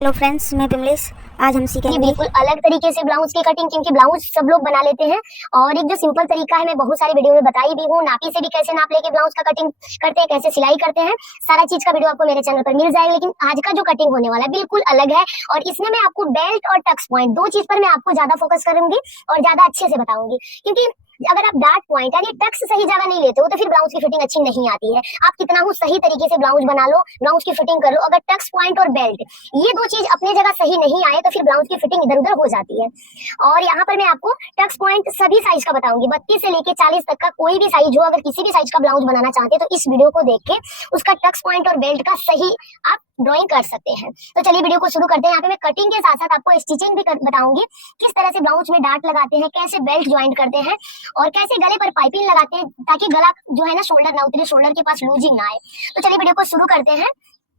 Hello friends, मैं विमलेश। आज हम सीखेंगे बिल्कुल अलग तरीके से ब्लाउज की कटिंग, क्योंकि ब्लाउज सब लोग बना लेते हैं और एक जो सिंपल तरीका है मैं बहुत सारे वीडियो में बताई भी हूँ। नापी से भी कैसे नाप लेके ब्लाउज का कटिंग करते हैं, कैसे सिलाई करते हैं, सारा चीज का वीडियो आपको मेरे चैनल पर मिल जाएगा। लेकिन आज का जो कटिंग होने वाला है बिल्कुल अलग है और इसमें मैं आपको बेल्ट और टक्स पॉइंट दो चीज पर मैं आपको ज्यादा फोकस करूंगी और ज्यादा अच्छे से बताऊंगी। क्योंकि अगर आप डार्ट पॉइंट यानी टक्स सही जगह नहीं लेते हो तो फिर ब्लाउज की फिटिंग अच्छी नहीं आती है। आप कितना हो सही तरीके से ब्लाउज बना लो, ब्लाउज की फिटिंग कर लो, अगर टक्स पॉइंट और बेल्ट ये दो चीज अपनी जगह सही नहीं आए तो फिर ब्लाउज की फिटिंग इधर उधर हो जाती है। और यहाँ पर मैं आपको टक्स पॉइंट सभी साइज का बताऊंगी, 32 से लेके 40 तक का कोई भी साइज हो। अगर किसी भी साइज का ब्लाउज बनाना चाहते हैं तो इस वीडियो को देख के उसका टक्स पॉइंट और बेल्ट का सही आप ड्राइंग कर सकते हैं। तो चलिए वीडियो को शुरू करते हैं। यहाँ पे मैं कटिंग के साथ साथ आपको स्टिचिंग भी बताऊंगी, किस तरह से ब्लाउज में डार्ट लगाते हैं, कैसे बेल्ट ज्वाइन करते हैं और कैसे गले पर पाइपिंग लगाते हैं ताकि गला जो है ना शोल्डर ना उतरे, शोल्डर के पास लूजिंग ना आए। तो चलिए वीडियो को शुरू करते हैं।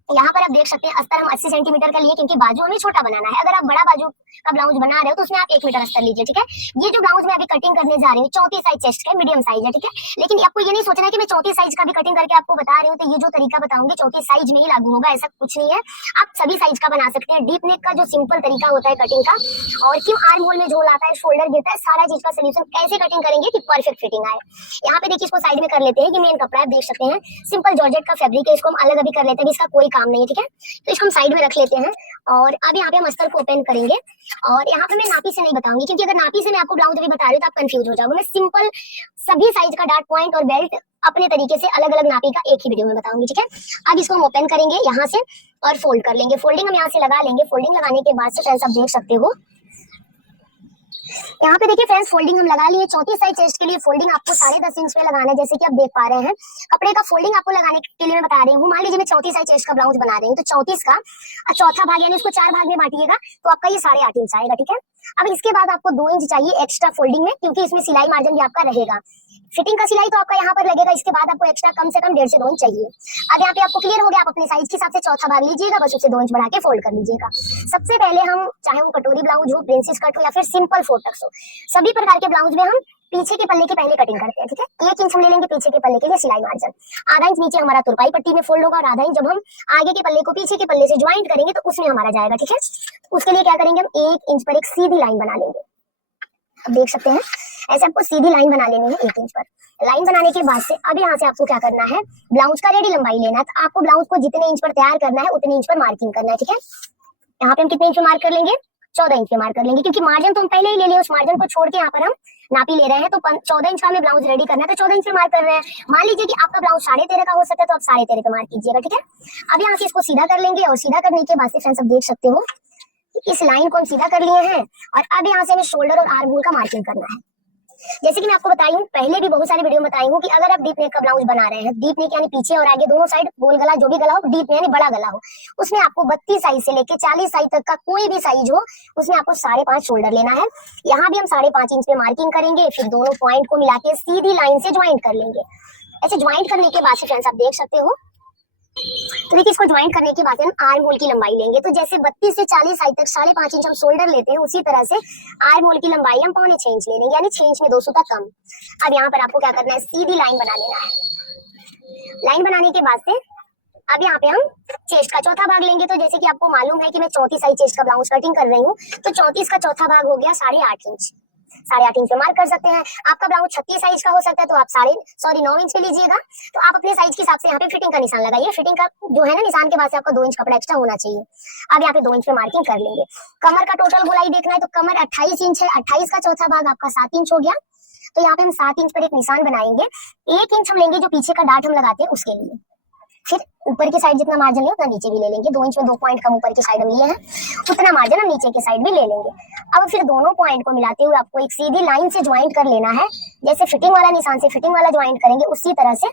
यहाँ पर आप देख सकते हैं अस्तर हम 80 सेंटीमीटर का लिए, क्योंकि बाजू हमें छोटा बनाना है। अगर आप बड़ा बाजू का ब्लाउज बना रहे हो तो उसमें आप 1 मीटर अस्तर लीजिए, ठीक है। ये जो ब्लाउज मैं अभी कटिंग करने जा रही हूँ 34 साइज चेस्ट का मीडियम साइज है, ठीक है। लेकिन आपको ये नहीं सोचना है कि मैं 34 साइज का भी कटिंग करके आपको बता रही हूँ तो ये जो तरीका बताऊंगी 34 साइज में ही लागू होगा, ऐसा कुछ नहीं है। आप सभी साइज का बना सकते हैं। डीप नेक का जो सिंपल तरीका होता है कटिंग का, और क्यों आर्म होल में झोल आता है, शोल्डर गिरता है, सारा चीज का सोल्यूशन कैसे कटिंग करेंगे कि परफेक्ट फिटिंग आए। यहाँ पे देखिए इसको साइड में कर लेते हैं। ये मेन कपड़ा आप देख सकते हैं, सिंपल जॉर्जेट का फैब्रिक है। इसको हम अलग अभी कर लेते हैं, इसका कोई काम नहीं है, ठीक है। तो इसको हम साइड में रख लेते हैं और अब यहाँ पे हम अस्तर को ओपन करेंगे। और यहाँ पे मैं नापी से नहीं बताऊंगी, क्योंकि अगर नापी से मैं आपको ब्लाउज अभी बता रही हूँ तो आप कंफ्यूज हो जाओगे। मैं सिंपल सभी साइज का डार्ट पॉइंट और बेल्ट अपने तरीके से अलग अलग नापी का एक ही वीडियो में बताऊंगी, ठीक है। अब इसको हम ओपन करेंगे यहाँ से और फोल्ड कर लेंगे। फोल्डिंग हम यहाँ से लगा लेंगे। फोल्डिंग लगाने के बाद से फ्रेंड्स आप देख सकते हो यहाँ पे देखिए फ्रेंड्स, फोल्डिंग हम लगा लिए। 34 साइज चेस्ट के लिए फोल्डिंग आपको 10.5 इंच पे लगाना है, जैसे कि आप देख पा रहे हैं। कपड़े का फोल्डिंग आपको लगाने के लिए मैं बता रही हूँ। मान लीजिए मैं 34 साइज चेस्ट का ब्लाउज बना रही हूँ तो 34 का चौथा भाग यानी उसको 4 भाग में बांटिएगा तो आपका ये 8.5 इंच आएगा, ठीक है। अब इसके बाद आपको 2 इंच चाहिए एक्स्ट्रा फोल्डिंग में, क्योंकि इसमें सिलाई मार्जिन भी आपका रहेगा। फिटिंग का सिलाई तो आपका यहाँ पर लगेगा, इसके बाद आपको एक्स्ट्रा कम से कम 1.5 से 2 इंच चाहिए। अब यहाँ पे आपको क्लियर हो गया। आप अपने साइज के हिसाब से चौथा भाग लीजिएगा, बस उससे 2 इंच बढ़ा के फोल्ड कर लीजिएगा। सबसे पहले हम चाहे वो कटोरी ब्लाउज हो, प्रिंसेस कट हो या फिर सिंपल 4 टक्स हो, सभी प्रकार के ब्लाउज में हम पीछे के पल्ले की पहले कटिंग करते हैं, ठीक है। 1 इंच हम ले लेंगे पीछे के पल्ले के लिए सिलाई मार्जिन, आधा इंच नीचे हमारा तुरपाई पट्टी में फोल्ड होगा और आधा इंच जब हम आगे के पल्ले को पीछे के पल्ले से ज्वाइंट करेंगे तो उसमें हमारा जाएगा, ठीक है। उसके लिए क्या करेंगे, हम 1 इंच पर एक सीधी लाइन बना लेंगे। अब देख सकते हैं ऐसे आपको सीधी लाइन बना लेनी है 1 इंच पर। लाइन बनाने के बाद से अब यहाँ से आपको क्या करना है, ब्लाउज का रेडी लंबाई लेना है। तो आपको ब्लाउज को जितने इंच पर तैयार करना है उतने इंच पर मार्किंग करना है, ठीक है। यहाँ पे हम कितने इंच पे मार्क कर लेंगे, 14 इंच पे मार्क कर लेंगे, क्योंकि मार्जिन तो हम पहले ही ले लिए। उस मार्जिन को छोड़ के यहाँ पर हम नापी ले रहे हैं तो 14 इंच का हमें ब्लाउज रेडी करना है तो 14 इंच पे मार्क कर रहे हैं। मान लीजिए कि आपका ब्लाउज 13.5 का हो सकता है तो आप 13.5 पे मार्क कीजिएगा, ठीक है। अब यहाँ से इसको सीधा कर लेंगे और सीधा करने के बाद से फ्रेंड्स आप देख सकते हो इस लाइन को हम सीधा कर लिए हैं। और अब यहाँ से हमें शोल्डर और आर्म होल का मार्किंग करना है। जैसे कि मैं आपको बताई हूँ, पहले भी बहुत सारे वीडियो में बताई हूँ कि अगर आप डीप नेक का ब्लाउज बना रहे हैं, डीप नेक यानी पीछे और आगे दोनों साइड गोल गला, जो भी गला हो, डीप यानी बड़ा गला हो, उसमें आपको 32 साइज से लेके 40 साइज तक का कोई भी साइज हो उसमें आपको 5.5 शोल्डर लेना है। यहाँ भी हम 5.5 इंच पे मार्किंग करेंगे, फिर दोनों पॉइंट को मिला के सीधी लाइन से ज्वाइंट कर लेंगे। ऐसे ज्वाइंट करने के बाद से फ्रेंड्स आप देख सकते हो तो देखिए इसको ज्वाइंट करने के बाद हम आर्म होल की लंबाई लेंगे। तो जैसे 32 से 40 साइज तक 5.5 इंच हम शोल्डर लेते हैं, उसी तरह से आर्म होल की लंबाई हम 0.25 इंच ले लेंगे, यानी 6 इंच में 2 सूता कम। अब यहाँ पर आपको क्या करना है, सीधी लाइन बना लेना है। लाइन बनाने के बाद से अब यहाँ पे हम चेस्ट का चौथा भाग लेंगे। तो जैसे कि आपको मालूम है कि मैं 34 साइज चेस्ट का ब्लाउज कटिंग कर रही हूँ तो 34 का चौथा भाग हो गया 8.5 इंच। 8.5 इंच पे मार्क कर सकते हैं। आपका ब्लाउज 36 साइज का हो सकता है तो आप 9 इंच पे लीजिएगा। तो आप अपने साइज के हिसाब से यहाँ पे फिटिंग का निशान लगाइए। फिटिंग का जो है ना निशान के बाद से आपका 2 इंच कपड़ा एक्स्ट्रा होना चाहिए। अब यहाँ पे 2 इंच पे मार्किंग कर लेंगे। कमर का टोटल गोलाई देखना है तो कमर 28 इंच है, 28 का चौथा भाग आपका 7 इंच हो गया। तो यहाँ पे हम 7 इंच पर एक निशान बनाएंगे। 1 इंच हम लेंगे जो पीछे का डार्ट हम लगाते हैं उसके लिए, फिर ऊपर की साइड जितना मार्जिन है उतना नीचे भी ले लेंगे। 2 इंच में 2 पॉइंट कम ऊपर की साइड में लिए हैं, उतना मार्जिन हम नीचे की साइड भी ले लेंगे। अब फिर दोनों पॉइंट को मिलाते हुए आपको एक सीधी लाइन से ज्वाइंट कर लेना है। जैसे फिटिंग वाला निशान से फिटिंग वाला ज्वाइंट करेंगे उसी तरह से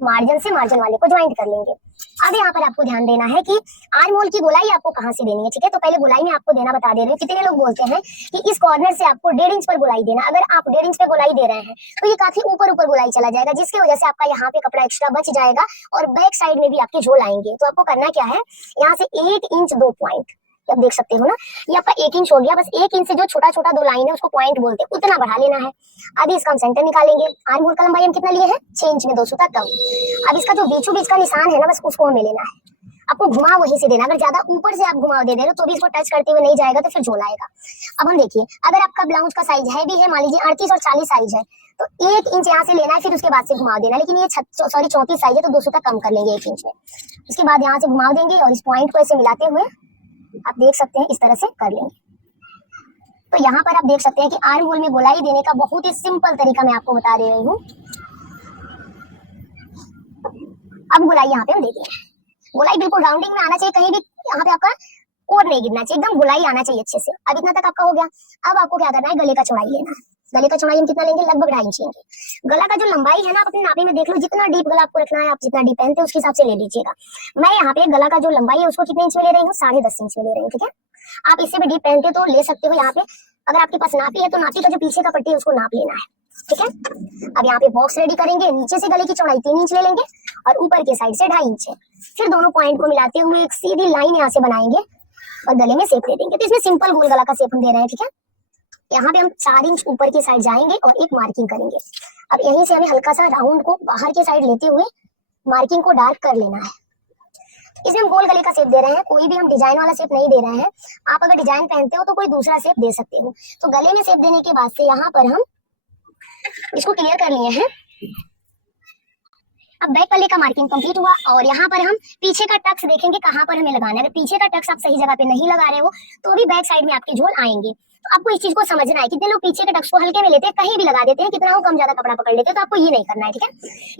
मार्जिन से मार्जिन वाले को ज्वाइंट कर लेंगे। अब यहाँ पर आपको ध्यान देना है कि आर्म होल की गोलाई आपको कहाँ से देनी है, ठीक है। तो पहले गोलाई में आपको देना बता दे रहे हैं। कितने लोग बोलते हैं कि इस कॉर्नर से आपको 1.5 इंच पर गोलाई देना। अगर आप 1.5 इंच पे गोलाई दे रहे हैं तो ये काफी ऊपर ऊपर गोलाई चला जाएगा, जिसकी वजह से आपका यहाँ पे कपड़ा एक्स्ट्रा बच जाएगा और बैक साइड में भी आपके झोल आएंगे। तो आपको करना क्या है, यहाँ से 1 इंच 2 पॉइंट, आप देख सकते हो ना, ये आपका 1 इंच हो गया। बस 1 इंच से जो छोटा छोटा 2 लाइन है उसको पॉइंट बोलते हैं, उतना बढ़ा लेना है। अभी इसका हम सेंटर निकालेंगे। आर्म होल का लंबाई हम कितना लिए हैं, 6 इंच में 2 सूता कम। अब इसका जो बीचों बीच का निशान है ना, बस उसको हमें लेना है। आपको घुमाव वहीं से देना। अगर ज्यादा ऊपर से आप घुमाव दे रहे हो तो भी इसको टच करते हुए नहीं जाएगा, तो फिर झोल आएगा। अब हम देखिए, अगर आपका ब्लाउज का साइज है भी है, मान लीजिए 38 और 40 साइज है, तो 1 इंच यहाँ से लेना है, फिर उसके बाद से घुमाव देना। लेकिन ये 34 साइज है तो 200 तक कम कर लेंगे 1 इंच में। उसके बाद यहाँ से घुमाव देंगे और इस पॉइंट को ऐसे मिलाते हुए आप देख सकते हैं इस तरह से कर लेंगे। तो यहाँ पर आप देख सकते हैं कि आर्म होल में गोलाई देने का बहुत ही सिंपल तरीका मैं आपको बता रही हूँ। अब गोलाई यहाँ पे हम देते हैं। गोलाई बिल्कुल राउंडिंग में आना चाहिए, कहीं भी यहाँ पे आपका कोर नहीं गिरना चाहिए, एकदम गोलाई आना चाहिए अच्छे से। अब इतना तक आपका हो गया। अब आपको क्या करना है, गले का चौड़ाई लेना है। गले का चौड़ाई हम कितना लेंगे, लगभग 2.5 इंच लेंगे। गला का जो लंबाई है ना, आप अपनी नापी में देख लो, जितना डीप गला आपको रखना है, आप जितना डीप पहनते हैं उसके हिसाब से ले लीजिएगा। मैं यहाँ पे गला का जो लंबाई है उसको कितने इंच में ले रही हूँ, 10.5 इंच में ले रही हूँ, ठीक है। आप इससे भी डीप पहनते तो ले सकते हो। यहाँ पे अगर आपके पास नापी है तो नापी का जो पीछे का पट्टी है उसको नाप लेना है, ठीक है। अब यहाँ पे बॉक्स रेडी करेंगे। नीचे से गले की चौड़ाई 3 इंच ले लेंगे और ऊपर के साइड से 2.5 इंच है। फिर दोनों पॉइंट को मिलाते हुए एक सीधी लाइन यहाँ से बनाएंगे और गले में शेप दे देंगे। तो इसमें सिंपल गोल गला का शेप हम दे रहे हैं, ठीक है। यहाँ पे हम 4 इंच ऊपर की साइड जाएंगे और एक मार्किंग करेंगे। अब यहीं से हमें हल्का सा राउंड को बाहर की साइड लेते हुए मार्किंग को डार्क कर लेना है। इसमें हम गोल गले का शेप दे रहे हैं, कोई भी हम डिजाइन वाला शेप नहीं दे रहे हैं। आप अगर डिजाइन पहनते हो तो कोई दूसरा शेप दे सकते हो। तो गले में शेप देने के बाद से यहाँ पर हम इसको क्लियर कर लिए हैं। अब बैक पल्ले का मार्किंग कंप्लीट हुआ और यहाँ पर हम पीछे का टक्स देखेंगे कहाँ पर हमें लगाना है। अगर पीछे का टक्स आप सही जगह पे नहीं लगा रहे हो तो भी बैक साइड में आपके झोल आएंगे। तो आपको इस चीज को समझना है। कितने लोग पीछे के टक्स को हल्के में लेते हैं, कहीं भी लगा देते हैं, कितना हो कम ज्यादा कपड़ा पकड़ लेते हैं, तो आपको ये नहीं करना है, ठीक है।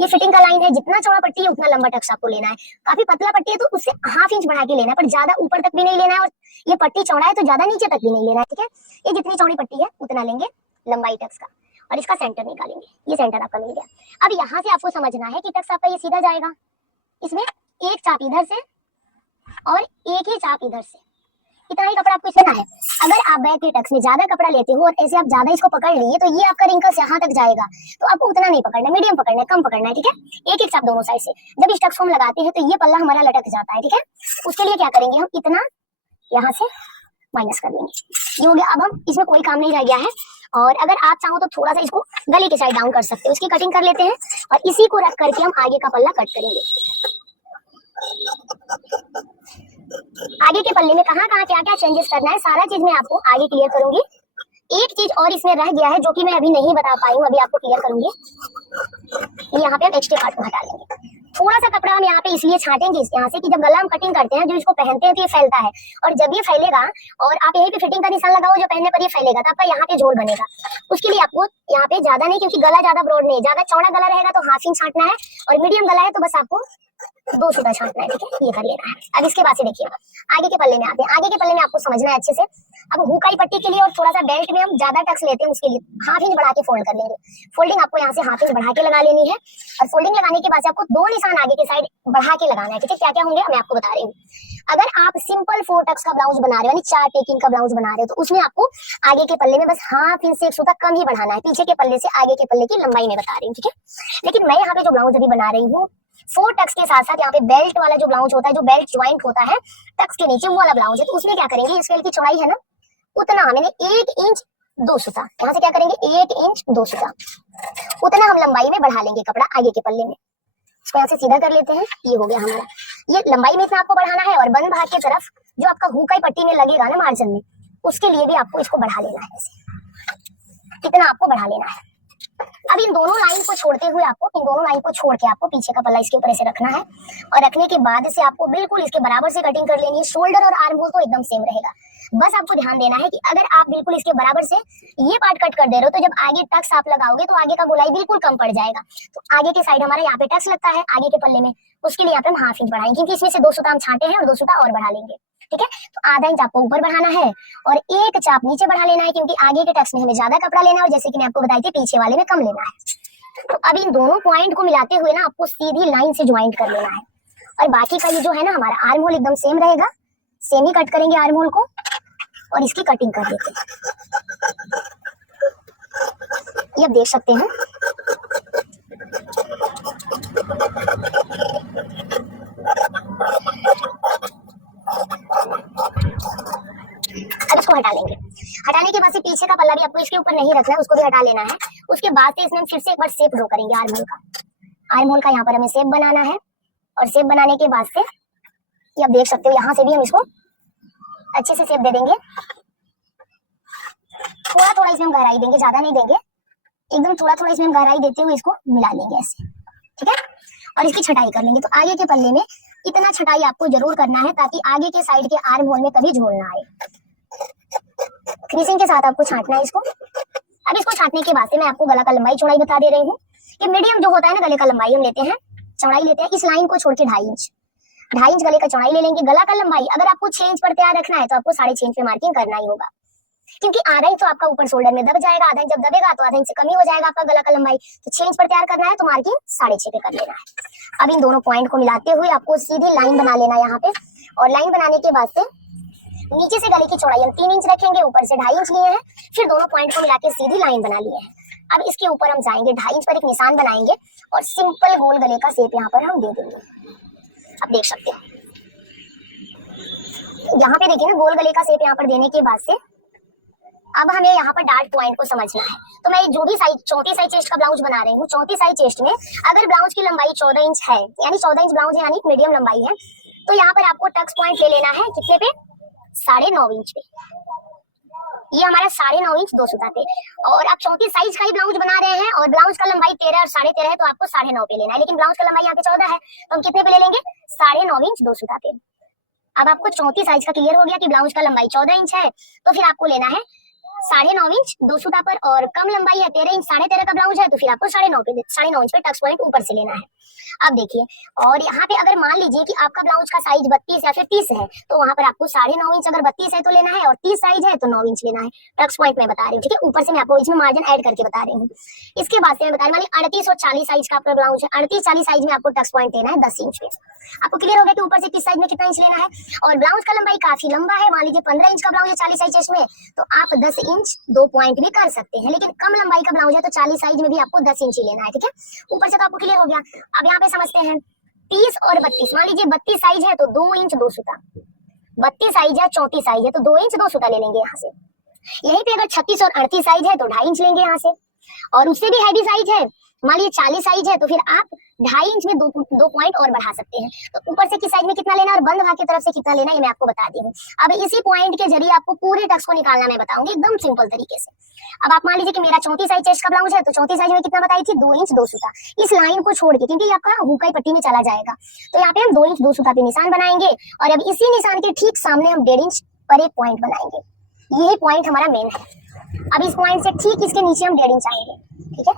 ये फिटिंग का लाइन है, जितना चौड़ा पट्टी है उतना लंबा टक्स आपको लेना है। काफी पतला पट्टी है तो उससे 1/2 इंच बढ़ा के लेना है, पर ज्यादा ऊपर तक भी नहीं लेना है और ये पट्टी चौड़ा है तो ज्यादा नीचे तक भी नहीं लेना है, ठीक है। ये जितनी चौड़ी पट्टी है उतना लेंगे लंबाई टक्स का और इसका सेंटर निकालेंगे। ये सेंटर आपका मिल गया। अब यहाँ से आपको समझना है कि टक्स आपका ये सीधा जाएगा, इसमें एक चाप इधर से और एक ही चाप इधर से, इतना ही कपड़ा आपको इसमें है। अगर आप बैक के टक्स में ज्यादा कपड़ा लेते हो और ऐसे आप ज्यादा इसको पकड़ लिए तो ये आपका रिंकल्स यहाँ तक जाएगा। तो आपको उतना नहीं पकड़ना, मीडियम पकड़ना है, कम पकड़ना है, ठीक है। एक एक चाप दोनों साइड से। जब इस टक्स को हम लगाते हैं तो ये पल्ला हमारा लटक जाता है, ठीक है। उसके लिए क्या करेंगे, हम इतना यहाँ से माइनस कर लेंगे। ये हो गया। अब हम इसमें कोई काम नहीं रह गया है। और अगर आप चाहो तो थोड़ा सा इसको गले के साइड डाउन कर सकते हो, उसकी कटिंग कर लेते हैं और इसी को रख करके हम आगे का पल्ला कट करेंगे। आगे के पल्ले में कहाँ कहाँ क्या क्या चेंजेस करना है सारा चीज मैं आपको आगे क्लियर करूंगी। एक चीज और इसमें रह गया है जो कि मैं अभी नहीं बता पाई हूँ, अभी आपको क्लियर करूंगी। यहाँ पे हम एक्स्ट्रा पार्ट को हटा लेंगे। थोड़ा सा कपड़ा हम यहाँ पे इसलिए छाटेंगे यहाँ से कि जब गला हम कटिंग करते हैं, जो इसको पहनते हैं तो ये फैलता है, और जब ये फैलेगा और आप यहीं पे फिटिंग का निशान लगाओ जो पहनने पर ये फैलेगा, तो आपका यहाँ पे झोल बनेगा। उसके लिए आपको यहाँ पे ज्यादा नहीं, क्योंकि गला ज्यादा ब्रॉड नहीं है, ज्यादा चौड़ा गला रहेगा तो 1/2 इंच छाटना है और मीडियम गला है तो बस आपको 2 सूता छाटना है, ठीक है। ये कर लेना है। अब इसके बाद से देखिए आगे के पल्ले में आते हैं। आगे के पल्ले में आपको समझना है अच्छे से। अब हुकाई पट्टी के लिए और थोड़ा सा बेल्ट में हम ज्यादा टक्स लेते हैं, उसके लिए 1/2 इंच बढ़ा के फोल्ड कर लेंगे। फोल्डिंग आपको यहाँ से 1/2 इंच बढ़ा के लगा लेनी है और फोल्डिंग लगाने के बाद से आपको 2 निशान आगे के साइड बढ़ा के लगाना है, ठीक है। क्या क्या होंगे मैं आपको बता रही हूँ। अगर आप सिंपल 4 टक्स का ब्लाउज बना रहे हो, यानी 4 टेकिंग का ब्लाउज बना रहे हो, तो उसमें आपको आगे के पल्ले में बस 1/2 इंच से 1 सूता कम ही बढ़ाना है, पीछे के पल्ले से आगे के पल्ले की लंबाई में बता रही हूँ, ठीक है। लेकिन मैं यहाँ पे जो ब्लाउज अभी बना रही हूँ 4 टक्स के साथ साथ यहाँ पे बेल्ट वाला जो ब्लाउज होता है, जो बेल्ट ज्वाइंट होता है टक्स के नीचे, वो वाला ब्लाउज है। तो उसमें क्या करेंगे, स्केल की चौड़ाई है ना, उतना मैंने 1 इंच 2 सूता, यहाँ से क्या करेंगे 1 इंच 2 सूता, उतना हम लंबाई में बढ़ा लेंगे कपड़ा आगे के पल्ले में। इसको यहाँ से सीधा कर लेते हैं। ये हो गया हमारा। ये लंबाई में इतना आपको बढ़ाना है और बंद भाग की तरफ जो आपका हुकाई पट्टी में लगेगा ना मार्जिन में, उसके लिए भी आपको इसको बढ़ा लेना है, इतना आपको बढ़ा लेना है। अब इन दोनों लाइन को छोड़ते हुए आपको, इन दोनों लाइन को छोड़ के आपको पीछे का पल्ला इसके ऊपर ऐसे रखना है और रखने के बाद से आपको बिल्कुल इसके बराबर से कटिंग कर लेनी है। शोल्डर और आर्म होल तो एकदम सेम रहेगा। बस आपको ध्यान देना है कि अगर आप बिल्कुल इसके बराबर से ये पार्ट कट कर दे रहे हो तो जब आगे टक्स आप लगाओगे तो आगे का गोलाई बिल्कुल कम पड़ जाएगा। तो आगे के साइड हमारा यहाँ पे टक्स लगता है आगे के पल्ले में, उसके लिए यहाँ पे हम 1/2 इंच बढ़ाएंगे, क्योंकि इसमें से 2 सूता हम छांटे हैं और 2 सूता और बढ़ा लेंगे, ठीक है। तो आधा इंच आपको ऊपर बढ़ाना है और 1 चाप नीचे बढ़ा लेना है, क्योंकि आगे के टक्स में हमें ज्यादा कपड़ा लेना है और जैसे कि मैं आपको बताई थी पीछे वाले में कम लेना है। तो अब इन दोनों पॉइंट को मिलाते हुए ना आपको सीधी लाइन से ज्वाइंट कर लेना है और बाकी का ये जो है ना हमारा आर्म होल एकदम सेम रहेगा, सेम ही कट करेंगे आर्म होल को और इसकी कटिंग कर देते हैं। ये आप देख सकते हैं। अब इसको हटा लेंगे। हटाने के बाद से पीछे का पल्ला भी आपको इसके ऊपर नहीं रखना है, उसको भी हटा लेना है। उसके बाद से इसमें हम फिर से एक बार शेप ड्रॉ करेंगे आर्म होल का। आर्म होल का यहाँ पर हमें शेप बनाना है और शेप बनाने के बाद से ये आप देख सकते हो, यहाँ से भी हम इसको अच्छे से शेप दे देंगे। थोड़ा थोड़ा इसमें हम गहराई देंगे, ज्यादा नहीं देंगे, एकदम थोड़ा थोड़ा इसमें हम गहराई देते हुए इसको मिला लेंगे ऐसे, ठीक है। और इसकी छटाई कर लेंगे। तो आगे के पल्ले में इतना छटाई आपको जरूर करना है ताकि आगे के साइड के आर्म होल में कभी झोल ना आए। फिनिशिंग के साथ आपको छांटना है इसको। अब इसको छांटने के बाद से मैं आपको गला का लंबाई चौड़ाई बता दे रही हूँ। ये मीडियम जो होता है ना गले का लंबाई हम लेते हैं, चौड़ाई लेते हैं इस लाइन को छोड़ के 2.5 इंच, 2.5 इंच गले का चौड़ाई ले लेंगे। गला का लंबाई अगर आपको 6 इंच पर तैयार रखना है तो आपको 6.5 इंच पे मार्किंग करना ही होगा, क्योंकि आधा इंच तो आपका ऊपर शोल्डर में दब जाएगा, आधा इंच जब दबेगा तो आधा इंच से कमी हो जाएगा आपका गला का लंबाई। तो 6 इंच पर तैयार करना है तो मार्किंग 6.5 पे कर लेना है। अब इन दोनों पॉइंट को मिलाते हुए आपको सीधी लाइन बना लेना है यहाँ पे। और लाइन बनाने के बाद से नीचे से गले की चौड़ाई हम 3 इंच रखेंगे, ऊपर से 2.5 इंच लिए हैं, फिर दोनों पॉइंट को मिला के सीधी लाइन बना लिए हैं। अब इसके ऊपर हम जाएंगे, 2.5 इंच पर एक निशान बनाएंगे और सिंपल गोल गले का शेप यहाँ पर हम दे देंगे। आप देख सकते हैं यहाँ पे देखिए ना, गोल गले का शेप यहाँ पर देने के बाद से अब हमें यहाँ पर डार्ट पॉइंट को समझना है। तो मैं जो भी साइज 34 साइज चेस्ट का ब्लाउज बना रही हूँ, 34 साइज चेस्ट में अगर ब्लाउज की लंबाई 14 इंच है, यानी 14 इंच ब्लाउज है, यानी मीडियम लंबाई है, तो यहाँ पर आपको टक्स पॉइंट ले लेना है कितने पे, 9.5 इंच पे। ये हमारा 9.5 इंच 2 सूता पे। और आप 34 साइज का ही ब्लाउज बना रहे हैं और ब्लाउज का लंबाई 13 और 13.5 है तो आपको 9.5 पे लेना है, लेकिन ब्लाउज का लंबाई यहाँ पे 14 है तो हम कितने पे ले लेंगे, 9.5 इंच 2 सूता पे। अब आपको 34 साइज का क्लियर हो गया कि ब्लाउज का लंबाई 14 इंच है, तो फिर आपको लेना है 9.5 इंच 2 सूता पर, और कम लंबाई है 13 इंच 13.5 का ब्लाउज है तो फिर आपको 9.5 इंच पे टक्स पॉइंट ऊपर से लेना है। अब देखिए, और यहाँ पे अगर मान लीजिए कि आपका ब्लाउज का साइज 32 या फिर 30 है तो वहां पर आपको 9.5 इंच, अगर 32 है तो लेना है और 30 साइज है तो 9 इंच लेना है। टक्स पॉइंट मैं बता रही हूँ, ठीक है, ऊपर से मैं आपको इसमें मार्जिन ऐड करके बता रही हूँ। इसके बाद से मैं बता रही हूँ 38 और 40 साइज का आपका ब्लाउज है, 38-40 साइज में आपको टक्स पॉइंट लेना है 10 इंच पे। आपको क्लियर हो गया कि ऊपर से किस साइज में कितना इंच लेना है। और ब्लाउज का लंबाई काफी लंबा है, मान लीजिए 15 इंच का ब्लाउज है 40 साइज चेस्ट में, तो आप 10 इंच 2 पॉइंट भी कर सकते हैं, लेकिन कम लंबाई का ब्लाउज है तो 40 साइज में भी आपको 10 इंच ही लेना है, ठीक है। ऊपर से तो आपको क्लियर हो गया। अब यहाँ पे समझते हैं 30 और 32, मान लीजिए 32 साइज है तो 2 इंच 2 सूता, 32 साइज है 34 साइज है तो 2 इंच 2 सूता ले लेंगे यहाँ से। यहीं पे अगर 36 और 38 साइज है तो 2.5 इंच लेंगे यहाँ से, और उससे भी हैवी साइज है, मान लीजिए 40 साइज है तो फिर आप 2.5 इंच में दो पॉइंट और बढ़ा सकते हैं। तो ऊपर से किस साइज में कितना लेना और बंद भाग की तरफ से कितना लेना ये मैं आपको बता दी हूँ। अब इसी पॉइंट के जरिए आपको पूरे टक्स को निकालना मैं बताऊंगी एकदम सिंपल तरीके से। अब आप मान लीजिए कि मेरा 34 साइज चेस्ट का ब्लाउज है तो 34 साइज में कितना बताई थी, 2 इंच 2 सूता। इस लाइन को छोड़ के, क्योंकि ये आपका हुकाई पट्टी में चला जाएगा, तो यहाँ पे हम 2 इंच 2 सूता पे निशान बनाएंगे और अब इसी निशान के ठीक सामने हम 1.5 इंच पर एक पॉइंट बनाएंगे। यही पॉइंट हमारा मेन है। अब इस पॉइंट से ठीक इसके नीचे हम 1.5 इंच आएंगे, ठीक है,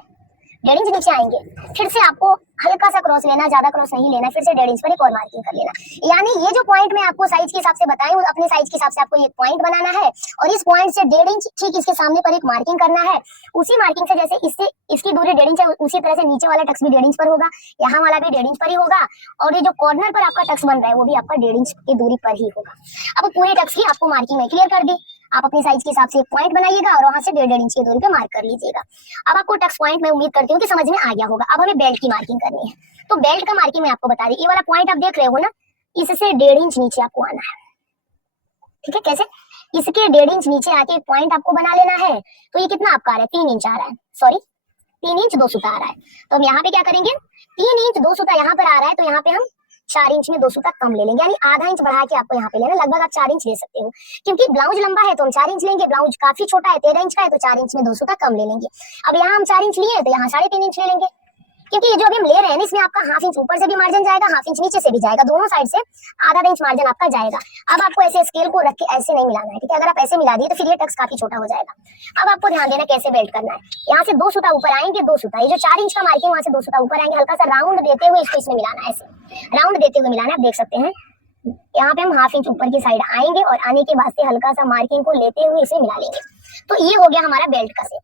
1.5 इंच नीचे आएंगे, फिर से आपको हल्का सा क्रॉस लेना, ज्यादा क्रॉस नहीं लेना, फिर से 1.5 इंच पर एक और मार्किंग कर लेना। यानी ये जो पॉइंट मैं आपको साइज के हिसाब से बताई हूँ, अपने साइज के हिसाब से आपको ये पॉइंट बनाना है और इस पॉइंट से 1.5 इंच ठीक इसके सामने पर एक मार्किंग करना है। उसी मार्किंग से जैसे इससे इसकी दूरी 1.5 इंच है, उसी तरह से नीचे वाला टक्स भी 1.5 इंच पर होगा, यहाँ वाला भी 1.5 इंच पर ही होगा, और ये जो कॉर्नर पर आपका टक्स बन रहा है वो भी आपका 1.5 इंच की दूरी पर ही होगा। अब पूरे टक्स की आपको मार्किंग में क्लियर कर दी। आप अपने साइज के हिसाब से एक पॉइंट बनाइएगा और वहां से 1.5 इंच की दूरी पे मार्क कर लीजिएगा। अब आपको टक्स पॉइंट मैं उम्मीद करती हूँ कि समझ में आ गया होगा। अब हमें बेल्ट की मार्किंग करनी है, तो बेल्ट का मार्किंग मैं आपको बता रही हूँ। ये वाला पॉइंट आप देख रहे हो ना, इससे 1.5 इंच नीचे आपको आना है, ठीक है। कैसे, इसके 1.5 इंच नीचे आके एक पॉइंट आपको बना लेना है। तो ये कितना आपका आ रहा है, 3 इंच आ रहा है, सॉरी 3 इंच 2 सूता आ रहा है। तो हम यहाँ पे क्या करेंगे, 3 इंच 2 सूता यहाँ पर आ रहा है तो यहाँ पे हम 4 इंच में 2 सूता कम ले लेंगे, यानी आधा इंच बढ़ा के आपको यहाँ पे लेना, लगभग आप 4 इंच ले सकते हो। क्योंकि ब्लाउज लंबा है तो हम 4 इंच लेंगे, ब्लाउज काफी छोटा है 13 इंच का है तो 4 इंच में 2 सूता कम ले लेंगे। अब यहाँ हम 4 इंच लिए तो यहाँ 3.5 इंच ले लेंगे, क्योंकि ये जो अभी हम ले रहे हैं इसमें आपका हाफ इंच ऊपर से भी मार्जिन जाएगा, हाफ इंच नीचे से भी जाएगा, दोनों साइड से आधा इंच मार्जिन आपका जाएगा। अब आपको ऐसे स्केल को रख के ऐसे नहीं मिलाना है, ठीक है। अगर आप ऐसे मिला दिए तो फिर ये टक्स काफी छोटा हो जाएगा। अब आपको ध्यान देना कैसे बेल्ट करना है। यहाँ से 2 सूता ऊपर आएंगे, 2 सूता, ये जो 4 इंच का मार्किंग वहां से 2 सूता ऊपर आएंगे, हल्का सा राउंड देते हुए इसको इसमें मिलाना है, ऐसे राउंड देते हुए मिलाना है। आप देख सकते हैं यहाँ पे हम हाफ इंच ऊपर की साइड आएंगे और आने के बाद से हल्का सा मार्किंग को लेते हुए इसे मिला लेंगे। तो ये हो गया हमारा बेल्ट का शेप।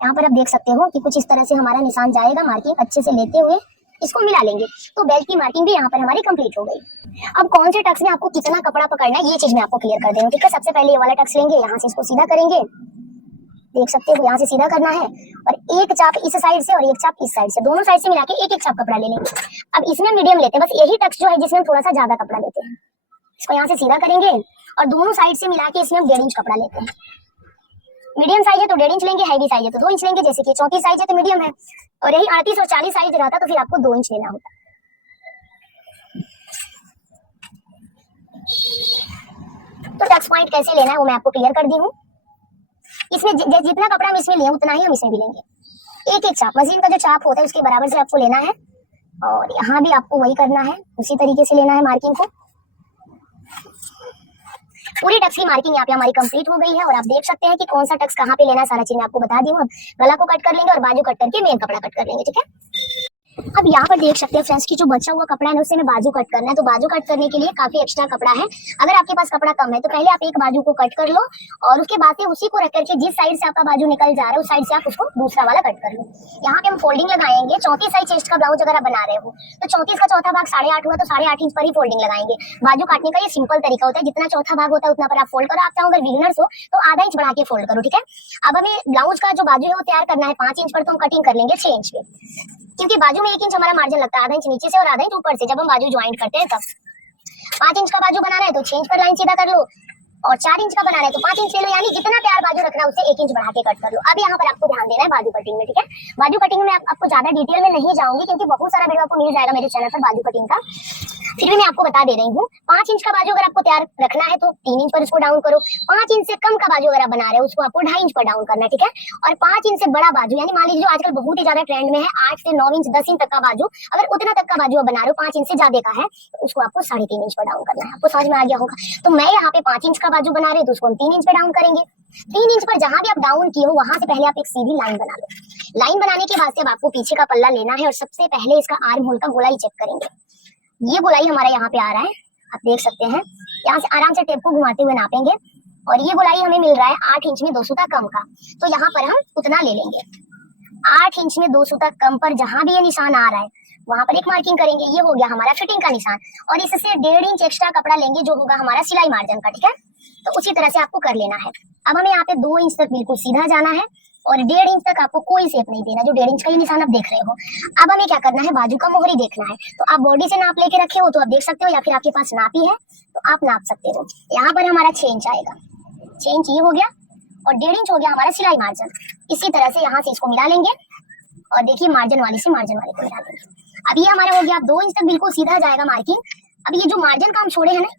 यहाँ पर आप देख सकते हो कि कुछ इस तरह से हमारा निशान जाएगा, मार्किंग अच्छे से लेते हुए इसको मिला लेंगे। तो बेल्ट की मार्किंग भी यहाँ पर हमारी कंप्लीट हो गई। अब कौन से टक्स में आपको कितना कपड़ा पकड़ना है ये चीज मैं आपको क्लियर कर दे रही हूँ, ठीक है। सबसे पहले ये वाला टक्स लेंगे, यहाँ से इसको सीधा करेंगे, देख सकते हो यहाँ से सीधा करना है, और एक चाप इस साइड से और एक चाप इस साइड से, दोनों साइड से मिला के एक एक चाप कपड़ा ले लेंगे। अब इसमें मीडियम लेते हैं, बस यही टक्स जो है जिसमें हम थोड़ा सा ज्यादा कपड़ा लेते हैं, इसको यहाँ से सीधा करेंगे और दोनों साइड से मिला के इसमें हम 1.5 इंच कपड़ा लेते हैं। मीडियम साइज है तो 1.5 इंच लेंगे, हैवी साइज है तो 2 इंच लेंगे, जैसे कि 34 साइज है तो मीडियम है, और यही 38 और 40 साइज रहता तो फिर आपको 2 इंच लेना होता। तो टक्स पॉइंट कैसे लेना है वो मैं आपको क्लियर कर दी हूँ। इसमें जितना कपड़ा हम इसमें लिए उतना ही हम इसमें भी लेंगे। एक एक चाप, मशीन का जो चाप होता है उसके बराबर से आपको लेना है और यहाँ भी आपको वही करना है, उसी तरीके से लेना है मार्किंग को। पूरी टक्स की मार्किंग यहाँ पे हमारी कंप्लीट हो गई है और आप देख सकते हैं कि कौन सा टक्स कहाँ पे लेना है, सारा चीज मैं आपको बता दी हूँ। अब गला को कट कर लेंगे और बाजू कट करके मेन कपड़ा कट कर लेंगे, ठीक है। अब यहाँ पर देख सकते हैं फ्रेंड्स की जो बचा हुआ कपड़ा है उससे में बाजू कट करना है। तो बाजू कट करने के लिए काफी एक्स्ट्रा कपड़ा है। अगर आपके पास कपड़ा कम है तो पहले आप एक बाजू को कट कर लो और उसके बाद से उसी को रख करके जिस साइड से आपका बाजू निकल जा रहा है उस साइड से आप उसको दूसरा वाला कट कर लो। यहाँ पे हम फोल्डिंग लगाएंगे। 34 साइज चेस्ट का ब्लाउज अगर आप बना रहे हो तो 34 का चौथा भाग 8.5 हुआ तो 8.5 इंच पर ही फोल्डिंग लगाएंगे। बाजू काटने का ये सिंपल तरीका होता है, जितना चौथा भाग होता है उतना पर आप फोल्ड करो। आप चाहो अगर बिगिनर्स हो तो आधा इंच बढ़ा के फोल्ड करो, ठीक है। अब हमें ब्लाउज का जो बाजू है वो तैयार करना है 5 इंच पर, तो हम कटिंग कर लेंगे 6 इंच पे, क्योंकि बाजू में 1 इंच हमारा मार्जिन लगता है, आधा इंच नीचे से और आधा इंच ऊपर से जब हम बाजू ज्वाइंट करते हैं तब। 5 इंच का बाजू बनाना है तो 6 इंच पर लाइन सीधा कर लो और 4 इंच का बनाना है तो 5 इंच ले लो, यानी जितना प्यार बाजू रखना है उससे 1 इंच बढ़ा के कट कर लो। अब यहाँ पर आपको ध्यान देना है बाजू कटिंग में, ठीक है। बाजू कटिंग में आपको ज्यादा डिटेल में नहीं जाऊंगी क्योंकि बहुत सारा वीडियो आपको मिल जाएगा मेरे चैनल पर बाजू कटिंग का, फिर भी मैं आपको बता दे रही हूँ। 5 इंच का बाजू अगर आपको तैयार रखना है तो 3 इंच पर उसको डाउन करो। 5 इंच से कम का बाजू अगर आप बना रहे हो उसको आपको 2.5 इंच पर डाउन करना है, ठीक है। और 5 इंच से बड़ा बाजू, यानी मान लीजिए जो आजकल बहुत ही ज्यादा ट्रेंड में है 8 से 9 इंच 10 इंच तक का बाजू, अगर उतना तक का बाजू आप बना रहे हो 5 इंच से ज्यादा का है तो उसको आपको 3.5 इंच पर डाउन करना है। आपको समझ में आ गया होगा। तो मैं यहाँ पे 5 इंच का बाजू बना रहे हो तो उसको हम 3 इंच पे डाउन करेंगे। 3 इंच पर जहां भी आप डाउन किए हो वहां से पहले आप एक सीधी लाइन बना लो। लाइन बनाने के बाद से अब आपको पीछे का पल्ला लेना है और सबसे पहले इसका आर्म होल का गोलाई चेक करेंगे। ये गोलाई हमारा यहाँ पे आ रहा है, आप देख सकते हैं। यहाँ से आराम से टेप को घुमाते हुए नापेंगे और ये गोलाई हमें मिल रहा है 8 इंच में 2 सूता कम का, तो यहाँ पर हम उतना ले लेंगे। 8 इंच में 2 सूता कम पर जहां भी ये निशान आ रहा है वहां पर एक मार्किंग करेंगे। ये हो गया हमारा फिटिंग का निशान और इससे 1.5 इंच एक्स्ट्रा कपड़ा लेंगे जो होगा हमारा सिलाई मार्जिन का, ठीक है। तो उसी तरह से आपको कर लेना है। अब हमें यहाँ पे 2 इंच तक बिल्कुल सीधा जाना है और 1.5 इंच तक आपको कोई शेप नहीं देना, जो 1.5 इंच का ये निशान आप देख रहे हो। अब हमें क्या करना है, बाजू का मोहरी देखना है। तो आप बॉडी से नाप लेके रखे हो तो आप देख सकते हो, या फिर आपके पास नापी है तो आप नाप सकते हो। यहाँ पर हमारा 6 इंच आएगा, 6 इंच ये हो गया और 1.5 इंच हो गया हमारा सिलाई मार्जिन। इसी तरह से यहाँ से इसको मिला लेंगे और देखिए मार्जिन वाले से मार्जिन वाले को मिला लेंगे। अब ये हमारा हो गया, 2 इंच तक बिल्कुल सीधा जाएगा मार्किंग। अब ये जो मार्जिन का हम छोड़े हैं ना,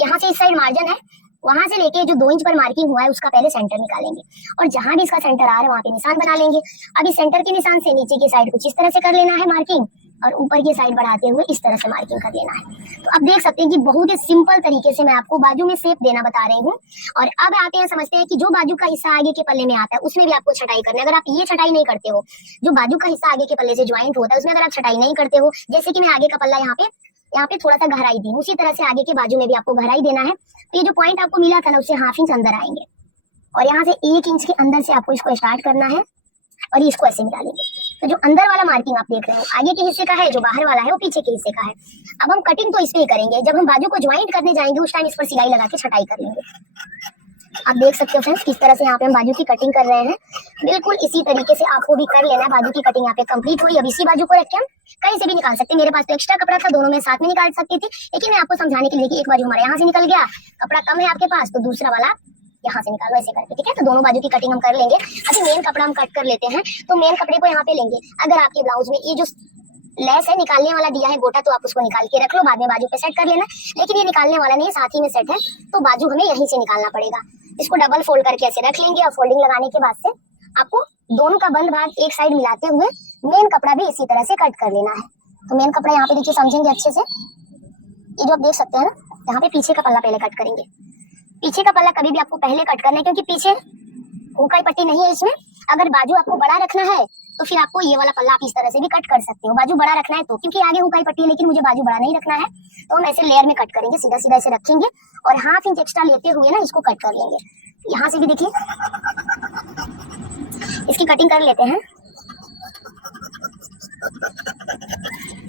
यहाँ से इस साइड मार्जिन है, वहां से लेके जो 2 इंच पर मार्किंग हुआ है उसका पहले सेंटर निकालेंगे और जहां भी इसका सेंटर आ रहा है वहां पे निशान बना लेंगे। अब इस सेंटर के निशान से नीचे की साइड कुछ इस तरह से कर लेना है मार्किंग और ऊपर की साइड बढ़ाते हुए इस तरह से मार्किंग कर लेना है। तो अब देख सकते हैं कि बहुत ही सिंपल तरीके से मैं आपको बाजू में शेप देना बता रही हूँ। और अब आते हैं, समझते हैं कि जो बाजू का हिस्सा आगे के पल्ले में आता है उसमें भी आपको छटाई करनी है। अगर आप ये छटाई नहीं करते हो, जो बाजू का हिस्सा आगे के पल्ले से ज्वाइंट होता है उसमें अगर आप छटाई नहीं करते हो, जैसे कि मैं आगे का पल्ला यहाँ पे थोड़ा सा गहराई दी, उसी तरह से आगे के बाजू में भी आपको गहराई देना है। तो ये जो पॉइंट आपको मिला था ना उससे 1/2 इंच अंदर आएंगे और यहाँ से 1 इंच के अंदर से आपको इसको स्टार्ट करना है और ये इसको ऐसे मिला लेंगे। तो जो अंदर वाला मार्किंग आप देख रहे हो आगे के हिस्से का है, जो बाहर वाला है वो पीछे के हिस्से का है। अब हम कटिंग तो इस पे ही करेंगे, जब हम बाजू को ज्वाइंट करने जाएंगे उस टाइम इस पर सिलाई लगा के छटाई कर लेंगे। आप देख सकते हो फ्रेंड्स किस तरह से यहाँ पे हम बाजू की कटिंग कर रहे हैं। बिल्कुल इसी तरीके से आपको भी कर लेना है। बाजू की कटिंग यहाँ पे कंप्लीट हुई। अब इसी बाजू को रख के हम कहीं से भी निकाल सकते हैं। मेरे पास तो एक्स्ट्रा कपड़ा था, दोनों में साथ में निकाल सकती थी, लेकिन मैं आपको समझाने के लिए कि एक बाजू हमारा यहाँ से निकल गया, कपड़ा कम है आपके पास तो दूसरा वाला यहाँ से निकालो ऐसे करके, ठीक है। तो दोनों बाजू की कटिंग हम कर लेंगे। अभी मेन कपड़ा हम कट कर लेते हैं। तो मेन कपड़े को यहाँ पे लेंगे। अगर आपके ब्लाउज में ये जो लेस है निकालने वाला दिया है गोटा तो आप उसको निकाल के रख लो, बाद में बाजू पे सेट कर लेना। लेकिन ये निकालने वाला नहीं, साथ ही में सेट है तो बाजू हमें यहीं से निकालना पड़ेगा। इसको डबल फोल्ड करके ऐसे रख लेंगे और फोल्डिंग लगाने के बाद से आपको दोनों का बंद भाग एक साइड मिलाते हुए मेन कपड़ा भी इसी तरह से कट कर लेना है। तो मेन कपड़ा यहाँ पे देखिए, समझेंगे अच्छे से। ये जो आप देख सकते हैं ना, यहाँ पे पीछे का पल्ला पहले कट करेंगे। पीछे का पल्ला कभी भी आपको पहले कट करना है क्योंकि पीछे हुकाई पट्टी नहीं है इसमें। अगर बाजू आपको बड़ा रखना है तो फिर आपको ये वाला पल्ला आप इस तरह से भी कट कर सकते हो। बाजू बड़ा रखना है तो, क्योंकि आगे हुकाई पट्टी है लेकिन मुझे बाजू बड़ा नहीं रखना है तो हम ऐसे लेयर में कट करेंगे, सीधा सीधा ऐसे रखेंगे और 1/2 इंच एक्स्ट्रा लेते हुए ना इसको कट कर लेंगे। यहाँ से भी देखिए इसकी कटिंग कर लेते हैं।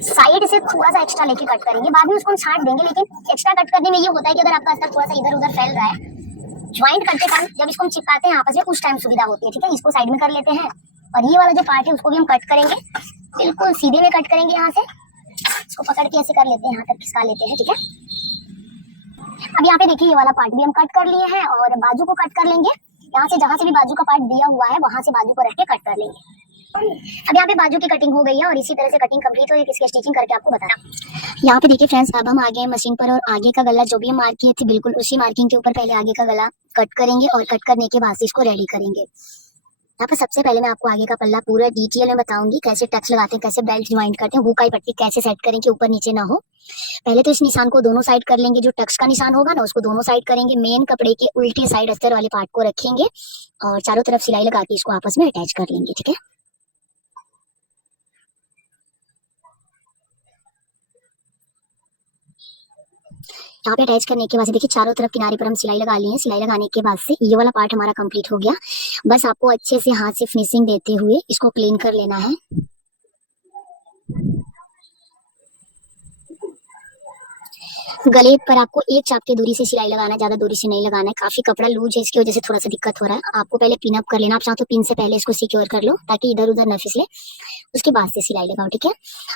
साइड से थोड़ा सा एक्स्ट्रा लेके कट करेंगे, बाद में उसको हम छांट देंगे। लेकिन एक्स्ट्रा कट करने में ये होता है कि अगर आपका अस्तर थोड़ा सा इधर उधर फैल रहा है, ज्वाइंट करते टाइम जब इसको हम चिपकाते हैं आपस में उस टाइम सुविधा होती है, ठीक है। इसको साइड में कर लेते हैं और ये वाला जो पार्ट है उसको भी हम कट करेंगे, बिल्कुल सीधे में कट करेंगे। यहाँ से इसको पकड़ के ऐसे कर लेते हैं, यहाँ तक खिसका लेते हैं, ठीक है। अब यहाँ पे देखिए ये वाला पार्ट भी हम कट कर लिए हैं और बाजू को कट कर लेंगे। यहाँ से जहां से भी बाजू का पार्ट दिया हुआ है वहां से बाजू को रख के कट कर लेंगे। अब यहाँ पे बाजू की कटिंग हो गई है और इसी तरह से कटिंग कंप्लीट हो इसकी स्टिचिंग करके आपको बताना। यहाँ पे देखिए फ्रेंड्स, अब हम आ गए हैं मशीन पर और आगे का गला जो भी हम मार्क किए थे बिल्कुल उसी मार्किंग के ऊपर पहले आगे का गला कट करेंगे और कट करने के बाद से इसको रेडी करेंगे। यहाँ पर सबसे पहले मैं आपको आगे का पल्ला पूरा डिटेल में बताऊंगी, कैसे टक्स लगाते हैं, कैसे बेल्ट ज्वाइंट करते हैं, हुकाई पट्टी कैसे सेट करें कि ऊपर नीचे ना हो। पहले तो इस निशान को दोनों साइड कर लेंगे, जो टक्स का निशान होगा ना उसको दोनों साइड करेंगे, मेन कपड़े के उल्टी साइड अस्तर वाले पार्ट को रखेंगे और चारों तरफ सिलाई लगा के इसको आपस में अटैच कर लेंगे। ठीक है, यहाँ पे अटैच करने के बाद देखिए चारों तरफ किनारे पर हम सिलाई लगा ली है। सिलाई लगाने के बाद से ये वाला पार्ट हमारा कंप्लीट हो गया। बस आपको अच्छे से हाथ से फिनिशिंग देते हुए इसको क्लीन कर लेना है। गले पर आपको एक चाप की दूरी से सिलाई लगाना है, ज्यादा दूरी से नहीं लगाना है। काफी कपड़ा लूज है, इसकी वजह से थोड़ा सा दिक्कत हो रहा है। आपको पहले पिन अप कर लेना, आप चाहो तो पिन से पहले इसको सिक्योर कर लो ताकि इधर उधर न फिसले, उसके बाद से सिलाई लगाओ। ठीक है,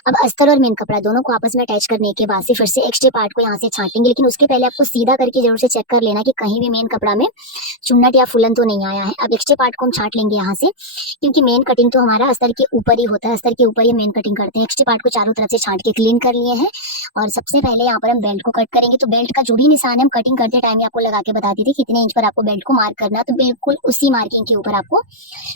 अब अस्तर और मेन कपड़ा दोनों को आपस में अटैच करने के बाद से फिर से एक्स्ट्रा पार्ट को यहाँ से छाटेंगे, लेकिन उसके पहले आपको सीधा करके जरूर से चेक कर लेना कि कहीं भी मेन कपड़ा में चुन्नट या फुलन तो नहीं आया है। अब एक्स्ट्रा पार्ट को हम छाट लेंगे यहाँ से, क्योंकि मेन कटिंग तो हमारा अस्तर के ऊपर ही होता है, अस्तर के ऊपर ही मेन कटिंग करते हैं। एक्स्ट्रा पार्ट को चारों तरफ से छाट के क्लीन कर लिए हैं और सबसे पहले यहाँ पर हम बेल्ट को कट करेंगे। तो बेल्ट का जो भी निशान है हम कटिंग करते टाइम आपको लगा के बता दी थी कितने इंच पर आपको बेल्ट को मार्क करना है, तो बिल्कुल उसी मार्किंग के ऊपर आपको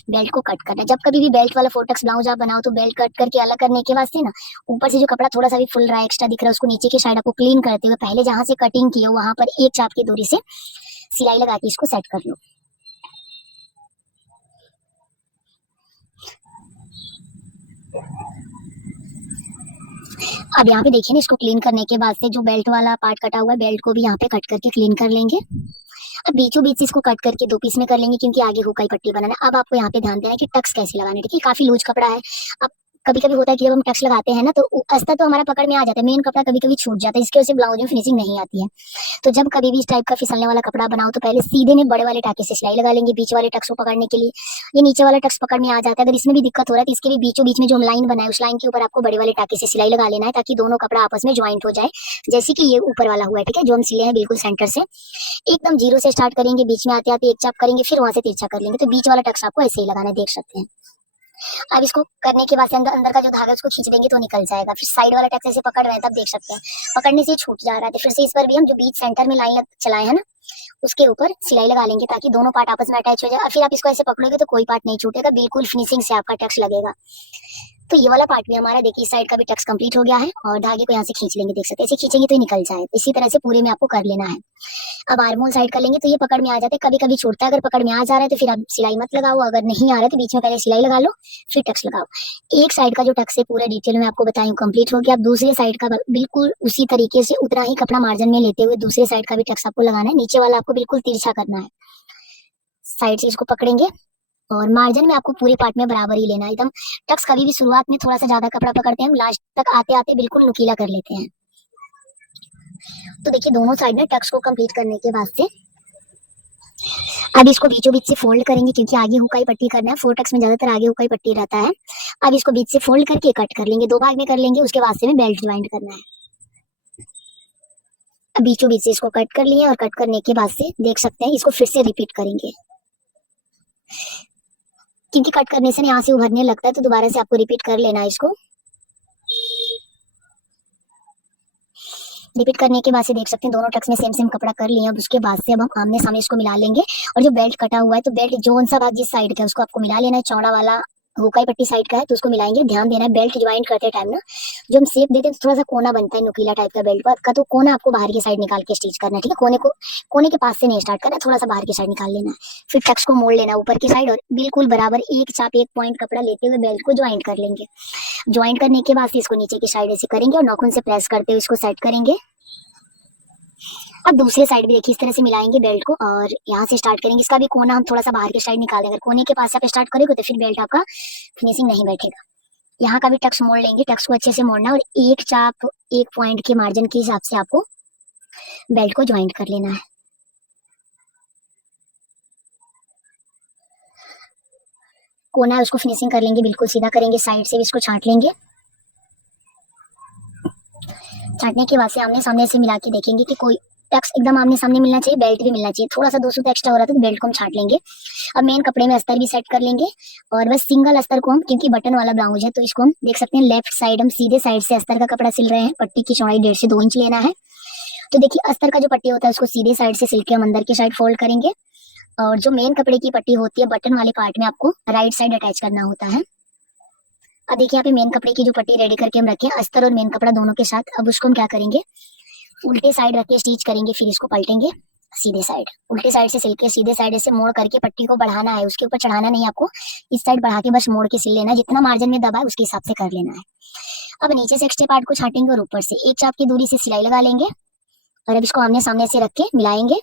बेल्ट को कट करना है। जब कभी भी बेल्ट वाला फोटक्स ब्लाउज आप बनाओ तो बेल्ट कट करके अलग करने के वास्ते ना ऊपर से जो कपड़ा थोड़ा सा भी फुल रहा है, एक्स्ट्रा दिख रहा है, उसको नीचे की साइड आपको क्लीन करते हुए पहले जहां से कटिंग की हो वहां पर एक चाप की दूरी से सिलाई लगा के इसको सेट कर लो। अब यहाँ पे देखिए ना, इसको क्लीन करने के बाद से जो बेल्ट वाला पार्ट कटा हुआ है बेल्ट को भी यहाँ पे कट करके क्लीन कर लेंगे। अब बीचों बीच इसको कट करके दो पीस में कर लेंगे, क्योंकि आगे हुकाई पट्टी बनाना है। अब आपको यहाँ पे ध्यान देना है कि टक्स कैसे लगाने, ठीक है, काफी लूज कपड़ा है। अब कभी कभी होता है कि जब हम टक्स लगाते हैं ना तो अस्तर तो हमारा पकड़ में आ जाता है, मेन कपड़ा कभी कभी छूट जाता है, इसकी वजह से ब्लाउज में फिनिशिंग नहीं आती है। तो जब कभी भी इस टाइप का फिसलने वाला कपड़ा बनाओ तो पहले सीधे में बड़े वाले टाके से सिलाई लगा लेंगे बीच वाले टक्स को पकड़ने के लिए। ये नीचे वाला टक्स पकड़ में आ जाता है, अगर इसमें भी दिक्कत हो रहा है तो इसके भी बीचों बीच में जो हम लाइन बनाए उस लाइन के ऊपर आपको बड़े वाले टाके से सिलाई लगा लेना है, ताकि दोनों कपड़ा आपस में ज्वाइंट हो जाए, जैसे कि ये ऊपर वाला हुआ है। ठीक है, जो हम सिले हैं बिल्कुल सेंटर से एकदम जीरो से स्टार्ट करेंगे, बीच में आते आते एक चाप करेंगे, फिर वहां से तिरछा कर लेंगे। तो बीच वाला टक्स आपको ऐसे ही लगाना है, देख सकते हैं। अब इसको करने के बाद अंदर अंदर का जो धागा उसको खींच देंगे तो निकल जाएगा। फिर साइड वाला टक्स ऐसे पकड़ रहे हैं तब देख सकते हैं पकड़ने से छूट जा रहा है, तो फिर से इस पर भी हम जो बीच सेंटर में लाइन चलाए हैं ना उसके ऊपर सिलाई लगा लेंगे ताकि दोनों पार्ट आपस में अटैच हो जाए। और फिर आप इसको ऐसे पकड़ोगे तो कोई पार्ट नहीं छूटेगा, बिल्कुल फिनिशिंग से आपका टक्स लगेगा। तो ये वाला पार्ट भी हमारा देखिए इस साइड का भी टक्स कंप्लीट हो गया है और धागे को यहाँ से खींच लेंगे, देख सकते हैं ऐसे खींचेंगे तो निकल जाए। इसी तरह से पूरे में आपको कर लेना है। अब आर्मोल साइड कर लेंगे तो ये पकड़ में आ जाते हैं, कभी कभी छूटता है। अगर पकड़ में आ जा रहा है तो फिर आप सिलाई मत लगाओ, अगर नहीं आ रहा है तो बीच में पहले सिलाई लगा लो फिर टक्स लगाओ। एक साइड का जो टक्स है पूरा डिटेल में आपको बताई कंप्लीट हो गया। अब दूसरे साइड का बिल्कुल उसी तरीके से उतना ही कपड़ा मार्जिन में लेते हुए दूसरे साइड का भी टक्स आपको लगाना है। नीचे वाला आपको बिल्कुल तिरछा करना है, साइड से इसको पकड़ेंगे और मार्जिन में आपको पूरे पार्ट में बराबर ही लेना है एकदम। टक्स कभी भी शुरुआत में थोड़ा सा ज्यादा कपड़ा पकड़ते हैं, हम लास्ट तक आते आते बिल्कुल नुकीला कर लेते हैं। तो देखिए दोनों साइड में टक्स को कंप्लीट करने के बाद से अब इसको बीचों बीच से फोल्ड करेंगे, क्योंकि आगे हुकाई पट्टी करना है। 4 टक्स में ज्यादातर आगे हुकाई पट्टी रहता है। अब इसको बीच से फोल्ड करके कट कर लेंगे, 2 भाग में कर लेंगे, उसके बाद से में बेल्ट ज्वाइंट करना है। अब बीचों बीच से इसको कट कर लिए और कट करने के बाद से देख सकते हैं इसको फिर से रिपीट करेंगे, क्योंकि कट करने से यहाँ से उभरने लगता है, तो दोबारा से आपको रिपीट कर लेना है। इसको रिपीट करने के बाद से देख सकते हैं दोनों टक्स में सेम सेम कपड़ा कर लिया। अब उसके बाद से अब हम आमने सामने इसको मिला लेंगे और जो बेल्ट कटा हुआ है तो बेल्ट जोन सा भाग जिस साइड का है उसको आपको मिला लेना है। चौड़ा वाला हुकाई पट्टी साइड का है तो उसको मिलाएंगे। ध्यान देना है बेल्ट ज्वाइंट करते टाइम ना जो हम शेप देते हैं तो थोड़ा सा कोना बनता है नुकीला टाइप का बेल्ट का, तो कोना आपको बाहर की साइड निकाल के स्टिच करना है। ठीक है, कोने के पास से नहीं स्टार्ट करना, थोड़ा सा बाहर की साइड निकाल लेना है। फिर टक्स को मोड़ लेना ऊपर की साइड और बिल्कुल बराबर एक चाप एक पॉइंट कपड़ा लेते हुए बेल्ट को ज्वाइंट कर लेंगे। ज्वाइंट करने के बाद इसको नीचे की साइड ऐसे करेंगे और नाखून से प्रेस करते हुए इसको सेट करेंगे। अब दूसरे साइड भी देखिए इस तरह से मिलाएंगे बेल्ट को और यहाँ से स्टार्ट करेंगे। इसका भी कोना हम थोड़ा सा बाहर की साइड निकाल देंगे। अगर कोने के पास से आप स्टार्ट करोगे तो फिर बेल्ट आपका फिनिशिंग नहीं बैठेगा। यहाँ का भी टक्स मोड़ लेंगे, टक्स को अच्छे से मोड़ना और एक चाप एक पॉइंट के मार्जिन के हिसाब से आपको बेल्ट को ज्वाइंट कर लेना है। कोना है उसको फिनिशिंग कर लेंगे, बिल्कुल सीधा करेंगे। साइड से भी इसको छांट लेंगे। छांटने के बाद से आमने सामने से मिला के देखेंगे कि कोई टक्स एकदम आमने सामने मिलना चाहिए, बेल्ट भी मिलना चाहिए। थोड़ा सा 2 सूत एक्स्ट्रा हो रहा था तो बेल्ट को हम छाट लेंगे। अब मेन कपड़े में अस्तर भी सेट कर लेंगे और बस सिंगल अस्तर को हम, क्योंकि बटन वाला ब्लाउज है तो इसको हम देख सकते हैं लेफ्ट साइड हम सीधे साइड से अस्तर का कपड़ा सिल रहे हैं। पट्टी की चौड़ाई 1.5 से 2 इंच लेना है। तो देखिए अस्तर का जो पट्टी होता है उसको सीधे साइड से सिल के हम अंदर की साइड फोल्ड करेंगे और जो मेन कपड़े की पट्टी होती है बटन वाले पार्ट में आपको राइट साइड अटैच करना होता है। अब देखिए यहाँ पे मेन कपड़े की जो पट्टी रेडी करके हम रखे हैं अस्तर और मेन कपड़ा दोनों के साथ। अब उसको हम क्या करेंगे, उल्टे साइड रख के स्टिच करेंगे, फिर इसको पलटेंगे सीधे साइड, उल्टे साइड से सिल के सीधे साइड ऐसे मोड़ करके पट्टी को बढ़ाना है, उसके ऊपर चढ़ाना नहीं आपको, इस साइड बढ़ा के बस मोड़ के सिल लेना है। जितना मार्जिन में दबा है उसके हिसाब से कर लेना है। अब नीचे से एक्स्ट्रा पार्ट को छाटेंगे और ऊपर से 1 चाप की दूरी से सिलाई लगा लेंगे और अब इसको आमने सामने से रख के मिलाएंगे।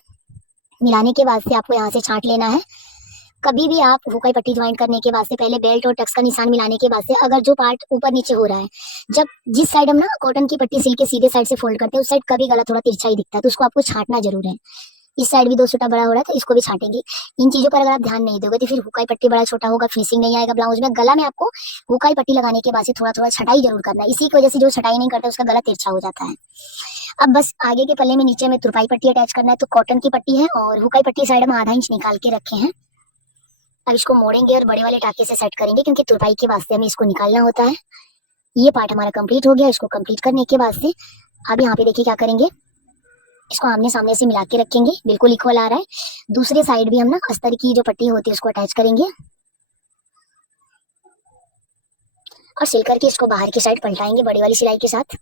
मिलाने के बाद से आपको यहाँ से छाट लेना है। कभी भी आप हुकाई पट्टी ज्वाइन करने के बाद से पहले बेल्ट और टक्स का निशान मिलाने के बाद से अगर जो पार्ट ऊपर नीचे हो रहा है, जब जिस साइड हम ना कॉटन की पट्टी सिल के सीधे साइड से फोल्ड करते हैं उस साइड कभी गला थोड़ा तिरछा ही दिखता है, तो उसको आपको छाटना जरूर है। इस साइड भी 2 सूटा बड़ा हो रहा है तो इसको भी छाटेंगे। इन चीजों पर अगर आप ध्यान नहीं दोगे तो फिर हुकाई पट्टी बड़ा छोटा होगा, फिनिशिंग नहीं आएगा ब्लाउज में। गला में आपको हुकाई पट्टी लगाने के बाद से थोड़ा थोड़ा छटाई जरूर करना है, इसी की वजह से जो छटाई नहीं करता उसका गला तिरछा हो जाता है। अब बस आगे के पल्ले में नीचे में तुरपाई पट्टी अटैच करना है, तो कॉटन की पट्टी है और हुकाई पट्टी साइड में आधा इंच निकाल के रखे हैं। अब इसको मोड़ेंगे और बड़े वाले टाके से सेट करेंगे क्योंकि तुरपाई के वास्ते हमें इसको निकालना होता है। ये पार्ट हमारा कंप्लीट हो गया। इसको कंप्लीट करने के बाद से अब यहाँ पे देखिए क्या करेंगे, इसको आमने सामने से मिला के रखेंगे, बिल्कुल इक्वल आ रहा है। दूसरे साइड भी हम ना अस्तर की जो पट्टी होती है उसको अटैच करेंगे और सिल करके इसको बाहर की साइड पलटाएंगे बड़ी वाली सिलाई के साथ।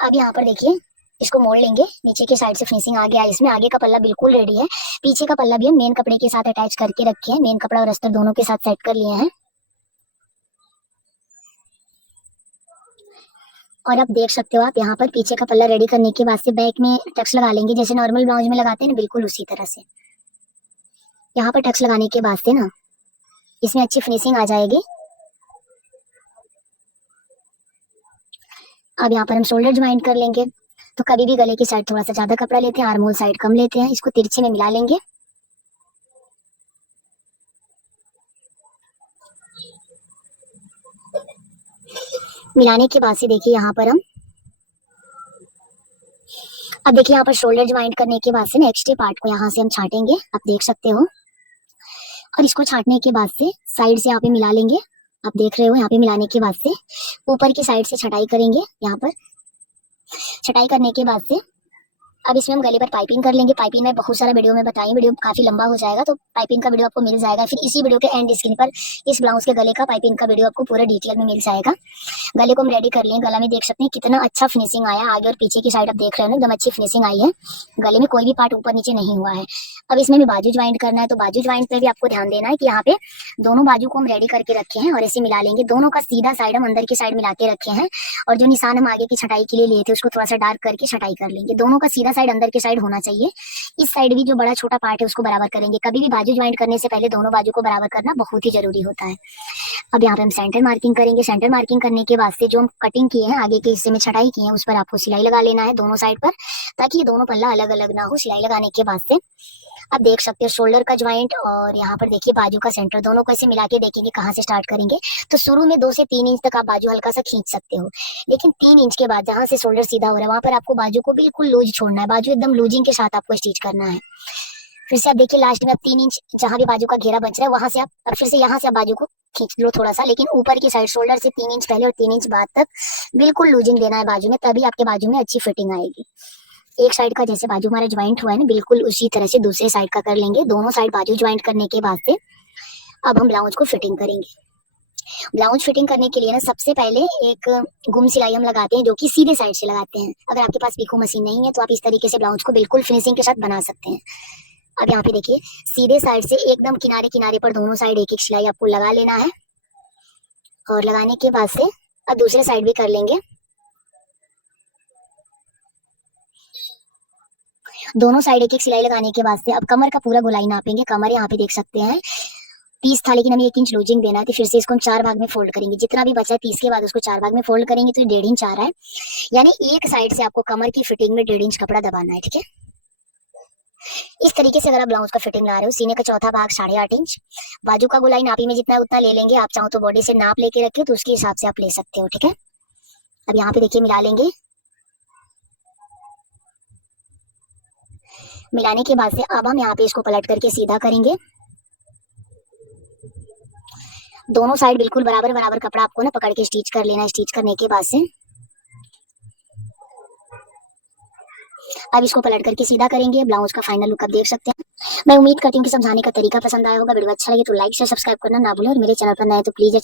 अब यहाँ पर देखिए इसको मोड़ लेंगे, नीचे के साइड से फिनिशिंग आ गया है इसमें। आगे का पल्ला बिल्कुल रेडी है, पीछे का पल्ला भी हम मेन कपड़े के साथ अटैच करके रखे हैं, मेन कपड़ा और अस्तर दोनों के साथ सेट कर लिए हैं। और अब देख सकते हो आप यहाँ पर पीछे का पल्ला रेडी करने के बाद से बैक में टक्स लगा लेंगे, जैसे नॉर्मल ब्लाउज में लगाते हैं ना, बिल्कुल उसी तरह से। यहाँ पर टक्स लगाने के बाद से ना इसमें अच्छी फिनिशिंग आ जाएगी। अब यहाँ पर हम शोल्डर ज्वाइन कर लेंगे, तो कभी भी गले की साइड थोड़ा सा ज्यादा कपड़ा लेते हैं, आर्महोल साइड कम लेते हैं। इसको तिरछे में मिला लेंगे। मिलाने के बाद से देखिए यहाँ पर हम अब देखिए यहाँ पर शोल्डर ज्वाइन करने के बाद से ना एक्स्ट्रा पार्ट को यहाँ से हम छाटेंगे, आप देख सकते हो। और इसको छाटने के बाद से साइड से यहाँ पे मिला लेंगे, आप देख रहे हो। यहाँ पे मिलाने के बाद से ऊपर की साइड से छटाई करेंगे। यहाँ पर छटाई करने के बाद से अब इसमें हम गले पर पाइपिंग कर लेंगे। पाइपिंग में बहुत सारा वीडियो में बताएं, वीडियो काफी लंबा हो जाएगा, तो पाइपिंग का वीडियो आपको मिल जाएगा। फिर इसी वीडियो के एंड स्क्रीन पर इस ब्लाउज के गले का पाइपिंग का वीडियो आपको पूरा डिटेल में मिल जाएगा। गले को हम रेडी कर लिए। गला में देख सकते हैं कितना अच्छा फिनिशिंग आया, आगे और पीछे की साइड आप देख रहे हो एकदम अच्छी फिनिशिंग आई है। गले में कोई भी पार्ट ऊपर नीचे नहीं हुआ है। अब इसमें भी बाजू ज्वाइंट करना है, तो बाजू ज्वाइंट पे भी आपको ध्यान देना है कि यहाँ पे दोनों बाजू को हम रेडी करके रखे हैं और ऐसे मिला लेंगे। दोनों का सीधा साइड हम अंदर की साइड मिला के रखे हैं और जो निशान हम आगे की छटाई के लिए लिए थे उसको थोड़ा सा डार्क करके छटाई कर लेंगे। दोनों का सीधा साइड अंदर की साइड होना चाहिए। इस साइड भी जो बड़ा छोटा पार्ट है उसको बराबर करेंगे। कभी भी बाजू ज्वाइंट करने से पहले दोनों बाजू को बराबर करना बहुत ही जरूरी होता है। अब यहाँ पे हम सेंटर मार्किंग करेंगे। सेंटर मार्किंग करने के बाद से जो हम कटिंग किए हैं, आगे के हिस्से में छटाई की है, उस पर आपको सिलाई लगा लेना है दोनों साइड पर, ताकि ये दोनों पल्ला अलग अलग ना हो। सिलाई लगाने के बाद से अब देख सकते हो शोल्डर का ज्वाइंट और यहाँ पर देखिए बाजू का सेंटर, दोनों को ऐसे मिला के देखेंगे कहाँ से स्टार्ट करेंगे। तो शुरू में 2 से 3 इंच तक आप बाजू हल्का सा खींच सकते हो, लेकिन 3 इंच के बाद जहाँ से शोल्डर सीधा हो रहा है वहां पर आपको बाजू को बिल्कुल लूज छोड़ना है। बाजू एकदम लूजिंग के साथ आपको स्टिच करना है। फिर से आप देखिए लास्ट में आप 3 इंच जहां भी बाजू का घेरा बच रहा है वहां से आप फिर से यहाँ से आप बाजू को खींच लो थोड़ा सा, लेकिन ऊपर की साइड शोल्डर से 3 इंच पहले और 3 इंच बाद तक बिल्कुल लूजिंग देना है बाजू में, तभी आपके बाजू में अच्छी फिटिंग आएगी। एक साइड का जैसे बाजू हमारा ज्वाइंट हुआ है ना, बिल्कुल उसी तरह से दूसरे साइड का कर लेंगे। दोनों साइड बाजू ज्वाइंट करने के बाद से अब हम ब्लाउज को फिटिंग करेंगे। ब्लाउज फिटिंग करने के लिए ना सबसे पहले एक गुम सिलाई हम लगाते हैं, जो कि सीधे साइड से लगाते हैं। अगर आपके पास पीको मशीन नहीं है तो आप इस तरीके से ब्लाउज को बिल्कुल फिनिशिंग के साथ बना सकते हैं। अब यहाँ पे देखिए सीधे साइड से एकदम किनारे किनारे पर दोनों साइड एक एक सिलाई आपको लगा लेना है और लगाने के बाद से अब दूसरे साइड भी कर लेंगे। दोनों साइड एक एक सिलाई लगाने के बाद से अब कमर का पूरा गोलाई नापेंगे। कमर यहाँ पे देख सकते हैं 30 था, लेकिन हमें 1 इंच लूजिंग देना है, तो फिर से इसको हम 4 भाग में फोल्ड करेंगे। जितना भी बचा है 30 के बाद उसको 4 भाग में फोल्ड करेंगे तो 1.5 इंच आ रहा है, यानी एक साइड से आपको कमर की फिटिंग में 1.5 इंच कपड़ा दबाना है। ठीक है, इस तरीके से अगर आप ब्लाउज का फिटिंग ला रहे हो। सीने का चौथा भाग 8.5 इंच, बाजू का गोलाई नापी में जितना है उतना ले लेंगे। आप चाहो तो बॉडी से नाप लेके रखे तो उसके हिसाब से आप ले सकते हो। ठीक है, अब यहाँ पे देखिए मिला लेंगे। मिलाने के बाद से अब हम यहाँ पे इसको पलट करके सीधा करेंगे। दोनों साइड बिल्कुल बराबर बराबर कपड़ा आपको ना पकड़ के स्टिच कर लेना। स्टिच करने के बाद से अब इसको पलट करके सीधा करेंगे। ब्लाउज का फाइनल लुक आप देख सकते हैं। मैं उम्मीद करती हूँ कि समझाने का तरीका पसंद आया होगा। वीडियो अच्छा लगे तो लाइक शेयर सब्सक्राइब करना ना भूलें और मेरे चैनल पर नए तो प्लीज